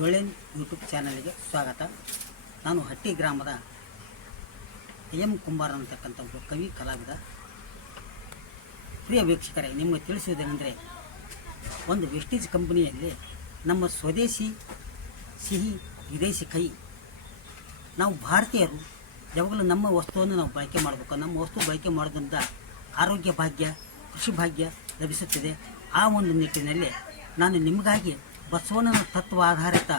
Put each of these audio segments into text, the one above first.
ಡೊಳ್ಳೆನ್ YouTube ಚಾನಲ್ಗೆ ಸ್ವಾಗತ. ನಾನು ಹಟ್ಟಿ ಗ್ರಾಮದ ಎಂ ಕುಂಬಾರ ಅಂತಕ್ಕಂಥ ಒಬ್ಬ ಕವಿ ಕಲಾವಿದ. ಪ್ರಿಯ ವೀಕ್ಷಕರೇ, ನಿಮಗೆ ತಿಳಿಸುವುದೇನೆಂದರೆ, ಒಂದು ವೆಸ್ಟೀಜ್ ಕಂಪನಿಯಲ್ಲಿ ನಮ್ಮ ಸ್ವದೇಶಿ ಸಿಹಿ ವಿದೇಶಿ ಕೈ, ನಾವು ಭಾರತೀಯರು ಯಾವಾಗಲೂ ನಮ್ಮ ವಸ್ತುವನ್ನು ನಾವು ಬಳಕೆ ಮಾಡಬೇಕು. ನಮ್ಮ ವಸ್ತು ಬಳಕೆ ಮಾಡೋದ್ರಿಂದ ಆರೋಗ್ಯ ಭಾಗ್ಯ, ಕೃಷಿ ಭಾಗ್ಯ ಲಭಿಸುತ್ತದೆ. ಆ ಒಂದು ನಿಟ್ಟಿನಲ್ಲಿ ನಾನು ನಿಮಗಾಗಿ ಬಸವಣ್ಣನ ತತ್ವ ಆಧಾರಿತ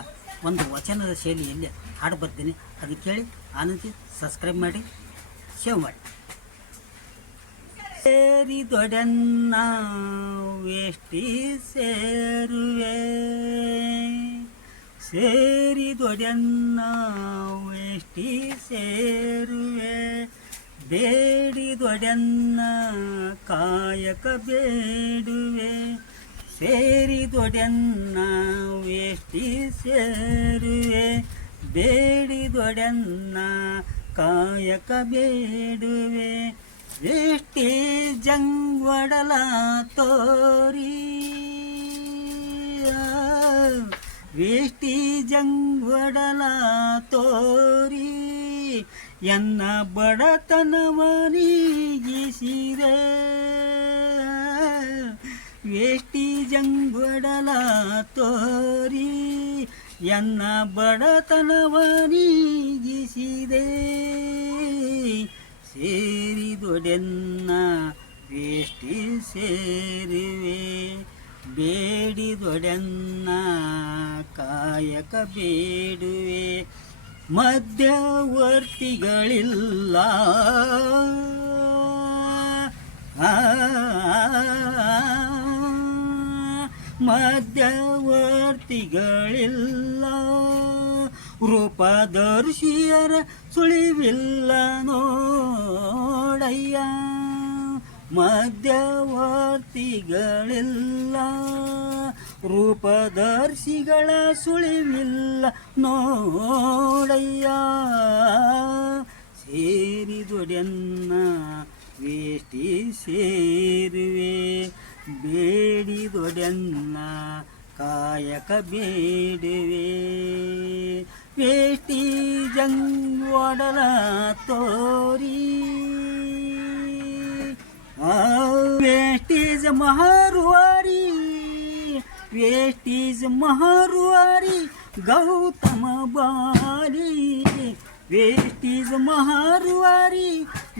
ಒಂದು ವಚನದ ಶೈಲಿಯಲ್ಲಿ ಹಾಡು ಬರ್ತೀನಿ. ಅದು ಕೇಳಿ ಆನಂದಿ, ಸಬ್ಸ್ಕ್ರೈಬ್ ಮಾಡಿ, ಶೇವ್ ಮಾಡಿ. ಸೇರಿ ದೊಡ್ಡನ್ನ ವೇಷ್ಟಿ ಸೇರುವೆ, ಸೇರಿ ದೊಡ್ಡನ್ನ ವೇಷ್ಟಿ ಸೇರುವೆ, ಬೇಡಿ ದೊಡ್ಡನ್ನ ಕಾಯಕ ಬೇಡುವೆ, ಸೇರಿ ದೊಡ್ಡನ್ನ ವೇಷ್ಟಿ ಸೇರುವೆ, ಬೇಡಿ ದೊಡ್ಡನ್ನ ಕಾಯಕ ಬೇಡುವೆ, ವೇಷ್ಟಿ ಜಂಗ್ವಡಲ ತೋರಿ, ವೇಷ್ಟಿ ಜಂಗ್ವಡಲ ತೋರಿ, ಎನ್ನ ಬಡತನವ ನೀಗಿಸಿದೆ, ವೇಷ್ಟಿ ಜಂಗ್ವಡಲ ತೋರಿ, ಎನ್ನ ಬಡತನವ ನೀಗಿಸಿದೆ, ಸೇರಿದೊಡೆನ್ನ ವೇಷ್ಟಿ ಸೇರುವೆ, ಬೇಡಿದೊಡೆನ್ನ ಕಾಯಕ ಬೇಡುವೆ, ಮಧ್ಯವರ್ತಿಗಳಿಲ್ಲ, ಮಧ್ಯವರ್ತಿಗಳಿಲ್ಲ, ರೂಪದರ್ಶಿಯರ ಸುಳಿವಿಲ್ಲ ನೋಡಯ್ಯ, ಮಧ್ಯವರ್ತಿಗಳಿಲ್ಲ, ರೂಪದರ್ಶಿಗಳ ಸುಳಿವಿಲ್ಲ ನೋಡಯ್ಯ, ಸೇರಿದೊಡೆನ್ನ ವೇಷ್ಟಿ ಸೇರುವೆ, ಬೇಡಿದೊಡೆನ್ನ ಕಾಯಕ ಬೇಡುವೆ, ವೇಷ್ಟಿ ಜಂಗ್ವಡಲ ತೋರಿ, ವೇಸ್ಟೀಜ್ ಮಹಾರುವಾರಿ, ವೇಸ್ಟೀಜ್ ಮಹಾರುವಾರಿ ಗೌತಮ ಬಾಲಿ, ವೇಸ್ಟೀಜ್ ಮಹಾರುವಾರಿ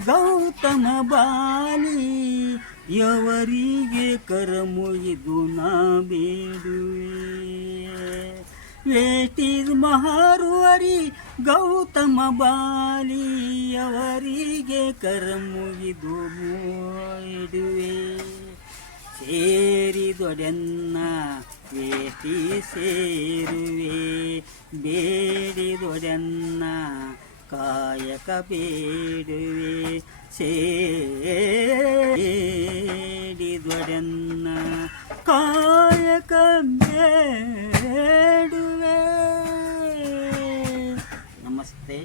ಗೌತಮ ಬಾಲಿ, ಯವರಿಗೆ ಕರಮುಗಿದು ನಾ ಬೇಡುವೆ, ವೇಸ್ಟೀಜ್ ಮಹಾರುವಾರಿ ಗೌತಮ ಬಾಲಿ, ಯವರಿಗೆ ಕರಮುಗಿದು ಬೇಡುವೆ, ಸೇರಿದೊಡೆನ್ನ ವೇಷ್ಟಿ ಸೇರುವೆ, ಬೇಡಿದೊಡೆನ್ನ ಕಾಯಕ ಬೇಡುವೆ, ಸೇರಿದೊಡೆನ್ನ ಕಾಯಕ ಬೇಡುವೆ. ನಮಸ್ತೆ.